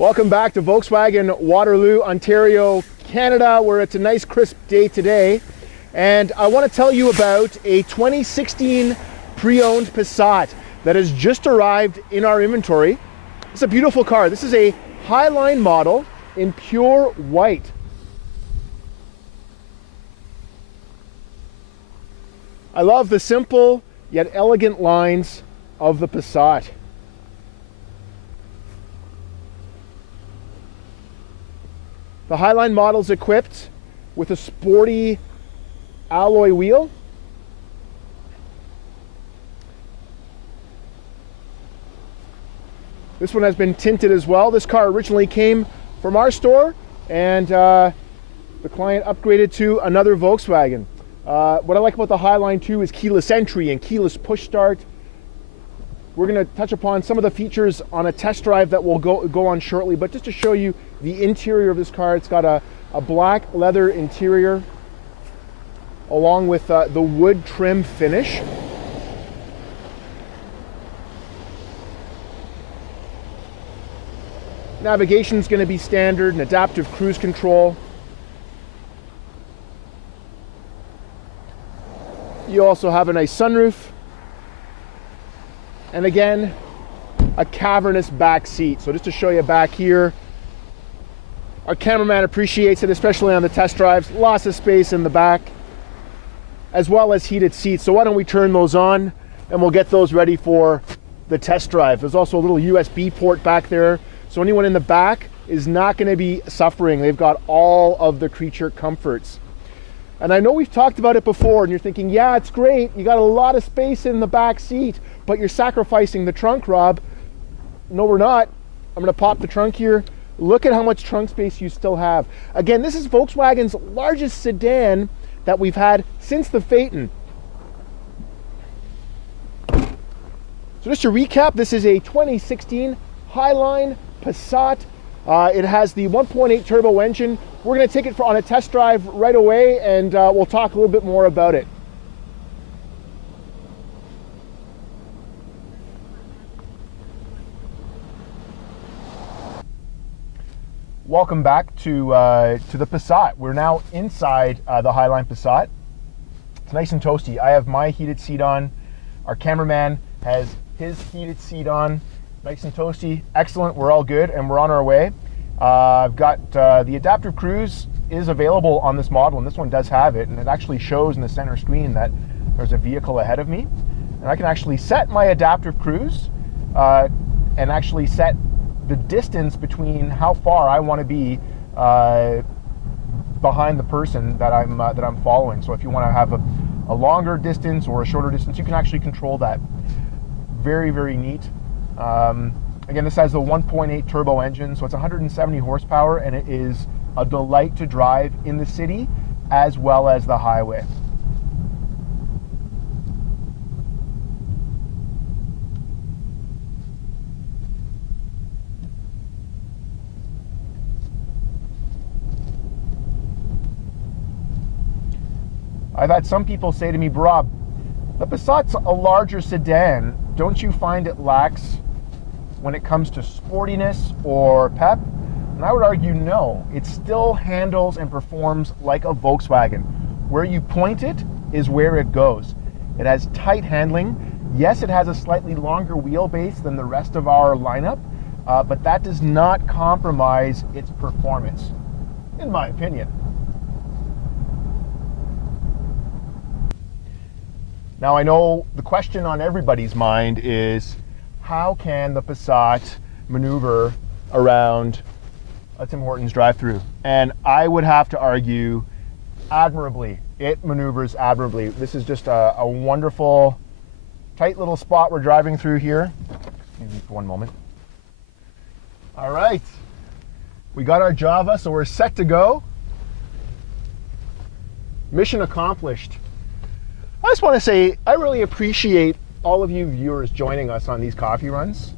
Welcome back to Volkswagen Waterloo, Ontario, Canada, where it's a nice crisp day today. And I want to tell you about a 2016 pre-owned Passat that has just arrived in our inventory. It's a beautiful car. This is a Highline model in pure white. I love the simple yet elegant lines of the Passat. The Highline model is equipped with a sporty alloy wheel. This one has been tinted as well. This car originally came from our store, and the client upgraded to another Volkswagen. What I like about the Highline too is keyless entry and keyless push start. We're going to touch upon some of the features on a test drive that we'll go on shortly, but just to show you the interior of this car, it's got a black leather interior along with the wood trim finish. Navigation is going to be standard and adaptive cruise control. You also have a nice sunroof. And again, a cavernous back seat. So just to show you back here, our cameraman appreciates it, especially on the test drives. Lots of space in the back, as well as heated seats. So why don't we turn those on and we'll get those ready for the test drive. There's also a little USB port back there. So anyone in the back is not going to be suffering. They've got all of the creature comforts. And I know we've talked about it before, and you're thinking, yeah, it's great. You got a lot of space in the back seat, but you're sacrificing the trunk, Rob. No, we're not. I'm going to pop the trunk here. Look at how much trunk space you still have. Again, this is Volkswagen's largest sedan that we've had since the Phaeton. So just to recap, this is a 2016 Highline Passat. It has the 1.8 turbo engine. We're going to take it on a test drive right away, and we'll talk a little bit more about it. Welcome back to the Passat. We're now inside the Highline Passat. It's nice and toasty. I have my heated seat on. Our cameraman has his heated seat on. Nice and toasty. Excellent. We're all good, and we're on our way. I've got the adaptive cruise is available on this model, and this one does have it, and it actually shows in the center screen that there's a vehicle ahead of me, and I can actually set my adaptive cruise and actually set the distance between how far I want to be behind the person that I'm following. So if you want to have a longer distance or a shorter distance, you can actually control that. Very, very neat. Again, this has the 1.8 turbo engine, so it's 170 horsepower, and it is a delight to drive in the city as well as the highway. I've had some people say to me, Rob, the Passat's a larger sedan. Don't you find it lacks when it comes to sportiness or pep? And I would argue no. It still handles and performs like a Volkswagen. Where you point it is where it goes. It has tight handling. Yes, it has a slightly longer wheelbase than the rest of our lineup, but that does not compromise its performance, in my opinion. Now, I know the question on everybody's mind is, how can the Passat maneuver around a Tim Hortons drive-thru? And I would have to argue admirably. It maneuvers admirably. This is just a wonderful, tight little spot we're driving through here. Excuse me for one moment. All right. We got our Java, so we're set to go. Mission accomplished. I just want to say I really appreciate all of you viewers joining us on these coffee runs.